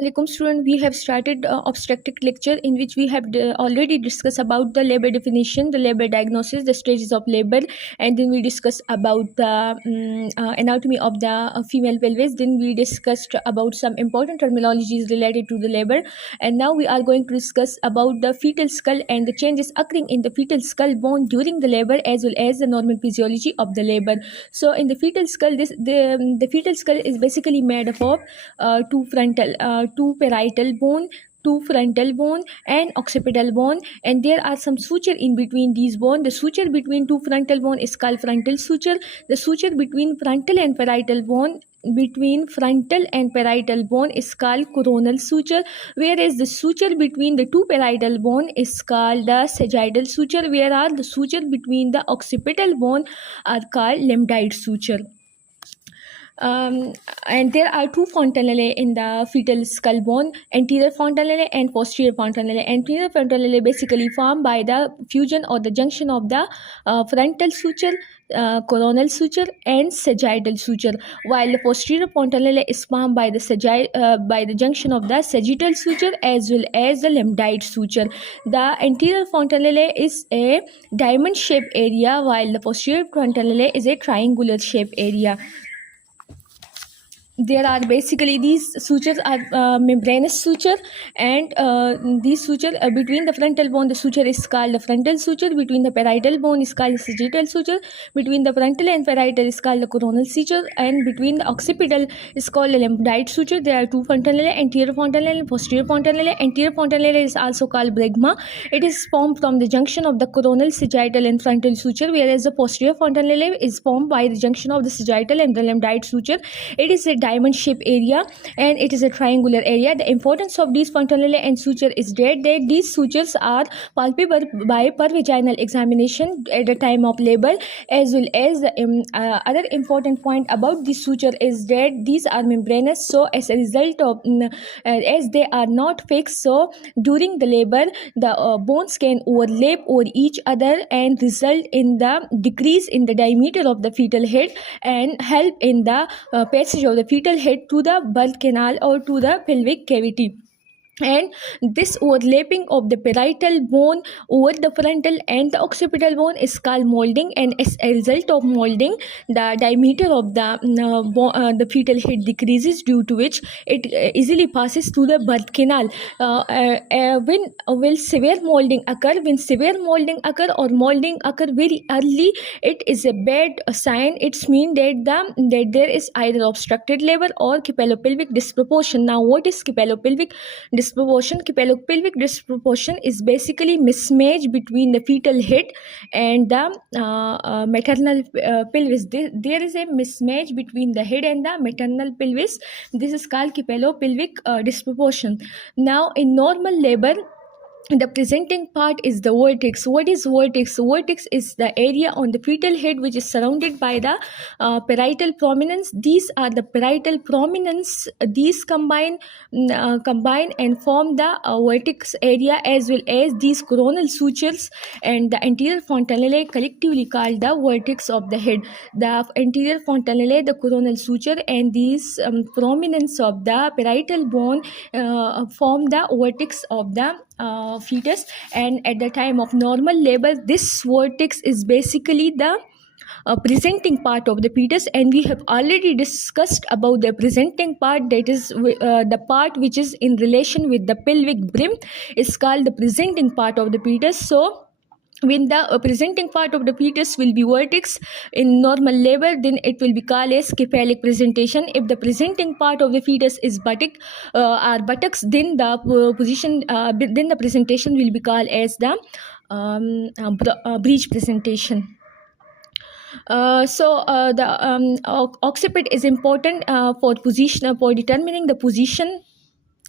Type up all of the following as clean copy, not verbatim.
Assalamualaikum student, we have started obstetric lecture in which we have already discussed about the labor definition, the labor diagnosis, the stages of labor, and then we discussed about the anatomy of the female pelvis. Then we discussed about some important terminologies related to the labor, and now we are going to discuss about the fetal skull and the changes occurring in the fetal skull bone during the labor as well as the normal physiology of the labor. So in the fetal skull, the fetal skull is basically made up of two parietal bone, two frontal bone, and occipital bone, and there are some suture in between these bone. The suture between two frontal bone is called frontal suture. The suture between frontal and parietal bone is called coronal suture, whereas the suture between the two parietal bone is called the sagittal suture, whereas the suture between the occipital bone are called lambdoid suture. And there are two fontanelle in the fetal skull bone, anterior fontanelle and posterior fontanelle. Anterior fontanelle basically formed by the fusion or the junction of the frontal suture, coronal suture, and sagittal suture, while the posterior fontanelle is formed by the junction of the sagittal suture as well as the lambdoid suture. The anterior fontanelle is a diamond shaped area, while the posterior fontanelle is a triangular shaped area. There are basically these sutures are membranous suture, and these suture between the frontal bone, the suture is called the frontal suture. Between the parietal bone is called the sagittal suture. Between the frontal and parietal is called the coronal suture, and between the occipital is called the lambdoid suture. There are two fontanelle, anterior fontanelle and posterior fontanelle. Anterior fontanelle is also called bragma. It is formed from the junction of the coronal, sagittal, and frontal suture, whereas the posterior fontanelle is formed by the junction of the sagittal and the lambdoid suture. It is a diamond shaped area and it is a triangular area. The importance of these fontanelle and suture is that these sutures are palpable by pervaginal examination at the time of labor, as well as the other important point about this suture is that these are membranous. So as a result of as they are not fixed, so during the labor the bones can overlap over each other and result in the decrease in the diameter of the fetal head and help in the passage of the fetal head to the birth canal or to the pelvic cavity. And this overlapping of the parietal bone over the frontal and the occipital bone is called moulding, and as a result of moulding the diameter of the fetal head decreases, due to which it easily passes through the birth canal. When will severe moulding occur? When severe moulding occur or moulding occur very early, it is a bad sign. It's mean that there is either obstructed labor or capillopelvic disproportion. Now what is capillopelvic disproportion? Capillopelvic disproportion is basically mismatch between the fetal head and the maternal pelvis. There is a mismatch between the head and the maternal pelvis. This is called capillopelvic disproportion. Now in normal labor, the presenting part is the vertex. What is vertex? Vertex is the area on the fetal head which is surrounded by the parietal prominence. These are the parietal prominence. These combine and form the vertex area, as well as these coronal sutures and the anterior fontanelle collectively called the vertex of the head. The anterior fontanelle, the coronal suture, and these prominence of the parietal bone form the vertex of the fetus. And at the time of normal labor, this vertex is basically the presenting part of the fetus, and we have already discussed about the presenting part, that is the part which is in relation with the pelvic brim is called the presenting part of the fetus. So when the presenting part of the fetus will be vertex in normal labor, then it will be called as cephalic presentation. If the presenting part of the fetus is buttocks, then the presentation will be called as the breech presentation. The occipit is important for determining the position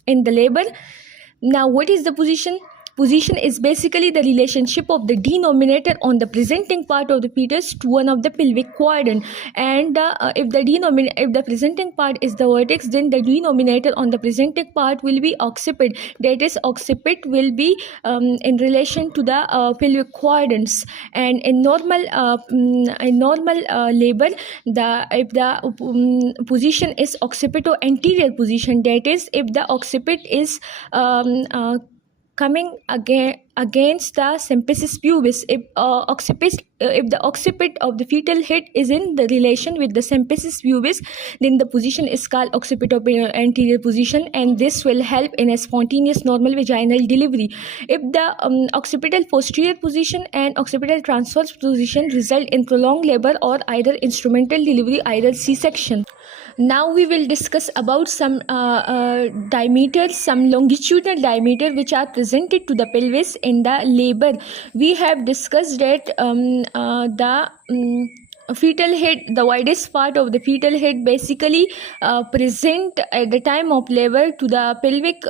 in the labor. Now what is the position? position is basically the relationship of the denominator on the presenting part of the fetus to one of the pelvic quadrant, and if the presenting part is the vertex, then the denominator on the presenting part will be occipit. That is, occipit will be in relation to the pelvic quadrants. And in normal labor, if the position is occipito anterior position, that is, if the occipit is coming against the symphysis pubis, if the occipit of the fetal head is in the relation with the symphysis pubis, then the position is called occipito anterior position, and this will help in a spontaneous normal vaginal delivery. If the occipital posterior position and occipital transverse position result in prolonged labor or either instrumental delivery, either C-section. Now we will discuss about some diameters, some longitudinal diameter which are presented to the pelvis in the labor. We have discussed that the fetal head, the widest part of the fetal head, basically present at the time of labor to the pelvic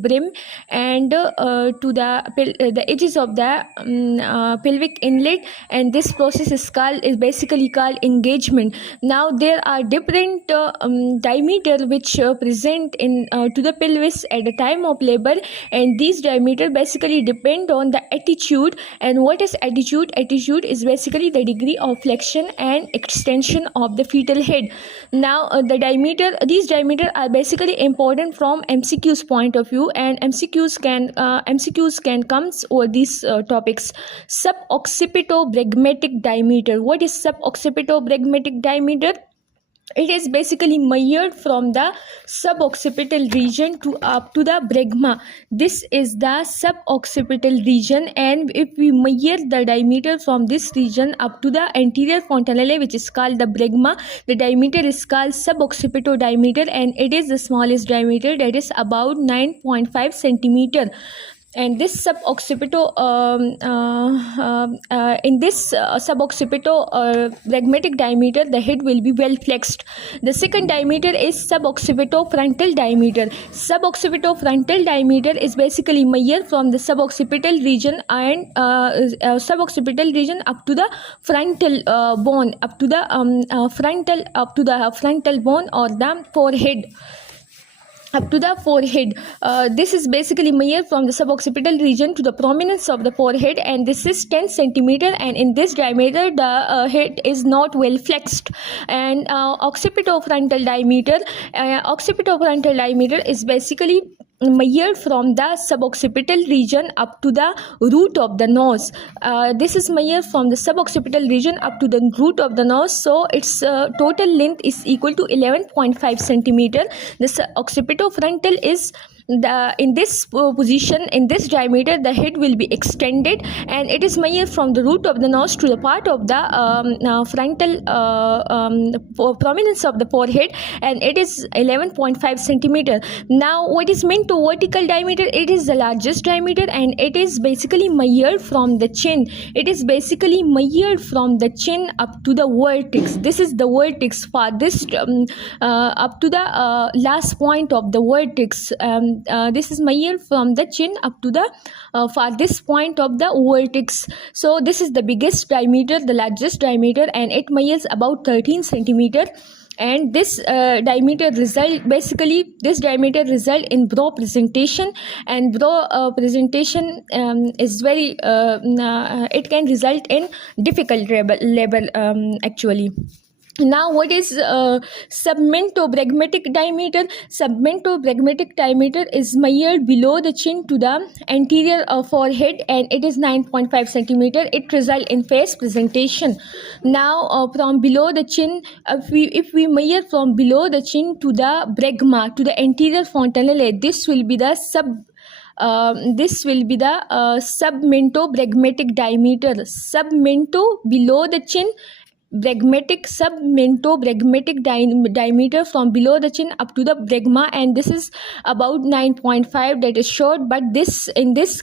brim and to the edges of the pelvic inlet, and this process is basically called engagement. Now there are different diameter which present in to the pelvis at the time of labor, and these diameter basically depend on the attitude. And what is attitude? Attitude is basically the degree of flexion and extension of the fetal head. Now these diameter are basically important from MCQ's point of view, and MCQs can come over these topics. Suboccipitobragmatic diameter. What is suboccipitobragmatic diameter? It is basically measured from the suboccipital region to up to the bragma. This is the suboccipital region, and if we measure the diameter from this region up to the anterior fontanelle, which is called the bragma, the diameter is called suboccipito diameter, and it is the smallest diameter, that is about 9.5 centimeter. And this suboccipito in this suboccipito pragmatic diameter, the head will be well flexed. The second diameter is suboccipitofrontal diameter. Suboccipitofrontal diameter is basically measured from the suboccipital region and suboccipital region up to the frontal bone, up to the frontal bone or the forehead. Up to the forehead. This is basically measured from the suboccipital region to the prominence of the forehead, and this is 10 centimeter, and in this diameter the head is not well flexed. And occipitofrontal diameter is basically measured from the suboccipital region up to the root of the nose. This is measured from the suboccipital region up to the root of the nose, so its total length is equal to 11.5 centimeter. The occipitofrontal is in this position, in this diameter, the head will be extended, and it is measured from the root of the nose to the part of the frontal prominence of the forehead, and it is 11.5 centimeter. Now what is meant to vertical diameter? It is the largest diameter, and it is basically measured from the chin. It is basically measured from the chin up to the vertex. This is the vertex, farthest up to the last point of the vertex. This is measured from the chin up to the farthest point of the vertex. So this is the biggest diameter, the largest diameter, and it measures about 13 centimeter. And this diameter result in brow presentation, and brow presentation is very it can result in difficult labor actually. Now what is submento bragmatic diameter? Submento bragmatic diameter is measured below the chin to the anterior forehead, and it is 9.5 centimeter. It results in face presentation. Now from below the chin, if we measure from below the chin to the bragma, to the anterior fontanelle, this will be the submento bragmatic diameter. Submento below the chin, submento bragmatic diameter from below the chin up to the bragma, and this is about 9.5, that is short, but in this case